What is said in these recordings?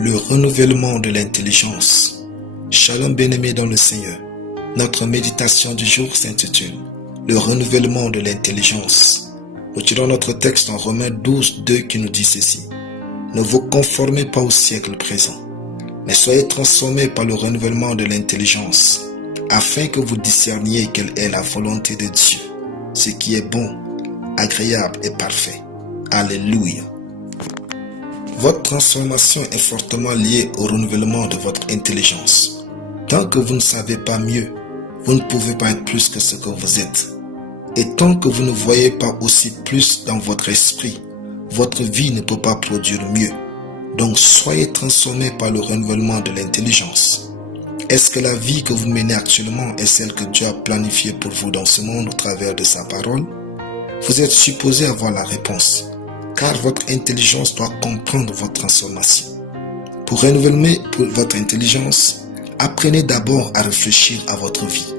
Le renouvellement de l'intelligence. Shalom bien-aimés dans le Seigneur. Notre méditation du jour s'intitule Le renouvellement de l'intelligence. Nous tirons notre texte en Romains 12, 2 qui nous dit ceci. Ne vous conformez pas au siècle présent, mais soyez transformés par le renouvellement de l'intelligence, afin que vous discerniez quelle est la volonté de Dieu, ce qui est bon, agréable et parfait. Alléluia. Votre transformation est fortement liée au renouvellement de votre intelligence. Tant que vous ne savez pas mieux, vous ne pouvez pas être plus que ce que vous êtes. Et tant que vous ne voyez pas aussi plus dans votre esprit, votre vie ne peut pas produire mieux. Donc soyez transformés par le renouvellement de l'intelligence. Est-ce que la vie que vous menez actuellement est celle que Dieu a planifiée pour vous dans ce monde au travers de sa parole? Vous êtes supposé avoir la réponse, car votre intelligence doit comprendre votre transformation. Pour renouveler votre intelligence, apprenez d'abord à réfléchir à votre vie.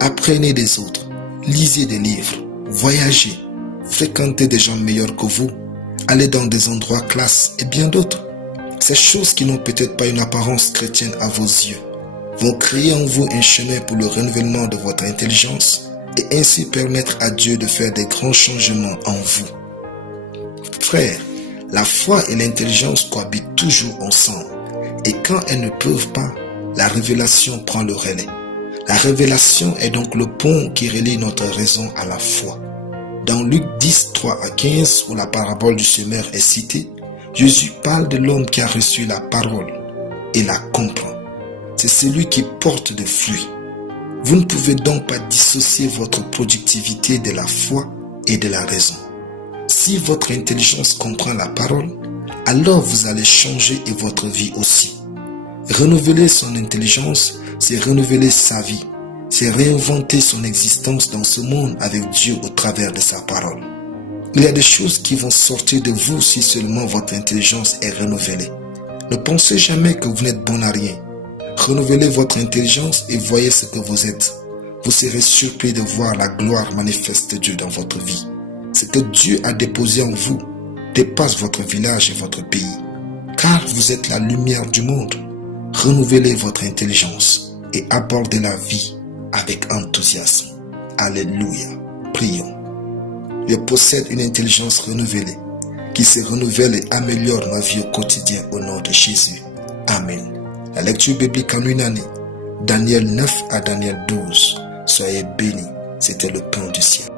Apprenez des autres, lisez des livres, voyagez, fréquentez des gens meilleurs que vous, allez dans des endroits classes et bien d'autres. Ces choses qui n'ont peut-être pas une apparence chrétienne à vos yeux vont créer en vous un chemin pour le renouvellement de votre intelligence et ainsi permettre à Dieu de faire des grands changements en vous. Frères, la foi et l'intelligence cohabitent toujours ensemble et quand elles ne peuvent pas, la révélation prend le relais. La révélation est donc le pont qui relie notre raison à la foi. Dans Luc 10, 3 à 15, où la parabole du semeur est citée, Jésus parle de l'homme qui a reçu la parole et la comprend. C'est celui qui porte des fruits. Vous ne pouvez donc pas dissocier votre productivité de la foi et de la raison. Si votre intelligence comprend la parole, alors vous allez changer et votre vie aussi. Renouveler son intelligence, c'est renouveler sa vie. C'est réinventer son existence dans ce monde avec Dieu au travers de sa parole. Il y a des choses qui vont sortir de vous si seulement votre intelligence est renouvelée. Ne pensez jamais que vous n'êtes bon à rien. Renouvelez votre intelligence et voyez ce que vous êtes. Vous serez surpris de voir la gloire manifeste de Dieu dans votre vie. Ce que Dieu a déposé en vous dépasse votre village et votre pays. Car vous êtes la lumière du monde. Renouvelez votre intelligence et abordez la vie avec enthousiasme. Alléluia. Prions. Je possède une intelligence renouvelée qui se renouvelle et améliore ma vie au quotidien au nom de Jésus. Amen. La lecture biblique en une année. Daniel 9 à Daniel 12. Soyez bénis. C'était le pain du ciel.